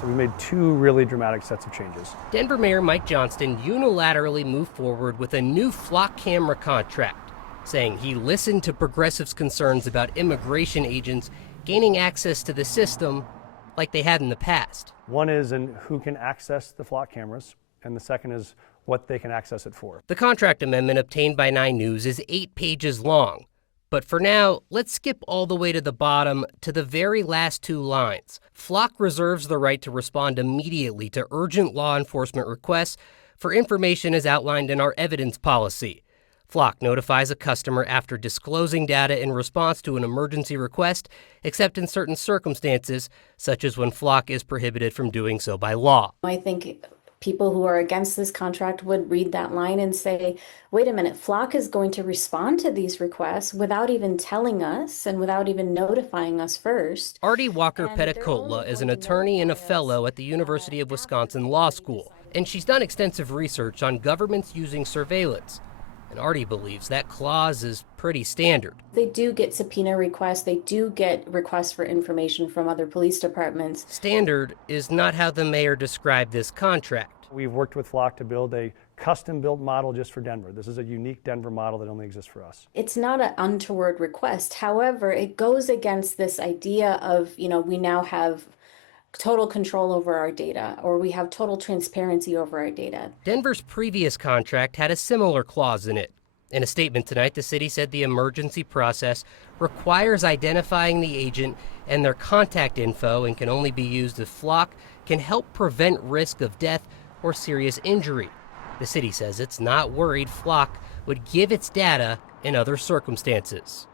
So we made two really dramatic sets of changes. Denver Mayor Mike Johnston unilaterally moved forward with a new flock camera contract, saying he listened to progressives' concerns about immigration agents gaining access to the system like they had in the past. One is in who can access the flock cameras, and the second is what they can access it for. The contract amendment obtained by 9 News is 8 pages long. But for now, let's skip all the way to the bottom to the very last 2 lines. Flock reserves the right to respond immediately to urgent law enforcement requests for information as outlined in our evidence policy. Flock notifies a customer after disclosing data in response to an emergency request, except in certain circumstances, such as when Flock is prohibited from doing so by law. I think people who are against this contract would read that line and say, wait a minute, Flock is going to respond to these requests without even telling us and without even notifying us first. Artie Walker-Petitcola is an attorney and a fellow at the University of Wisconsin Law School, and she's done extensive research on governments using surveillance. And Artie believes that clause is pretty standard. They do get subpoena requests. They do get requests for information from other police departments. Standard is not how the mayor described this contract. We've worked with Flock to build a custom-built model just for Denver. This is a unique Denver model that only exists for us. It's not an untoward request. However, it goes against this idea of, we now have total control over our data, or we have total transparency over our data. Denver's previous contract had a similar clause in it. In a statement tonight, the city said the emergency process requires identifying the agent and their contact info and can only be used if Flock can help prevent risk of death or serious injury. The city says it's not worried Flock would give its data in other circumstances.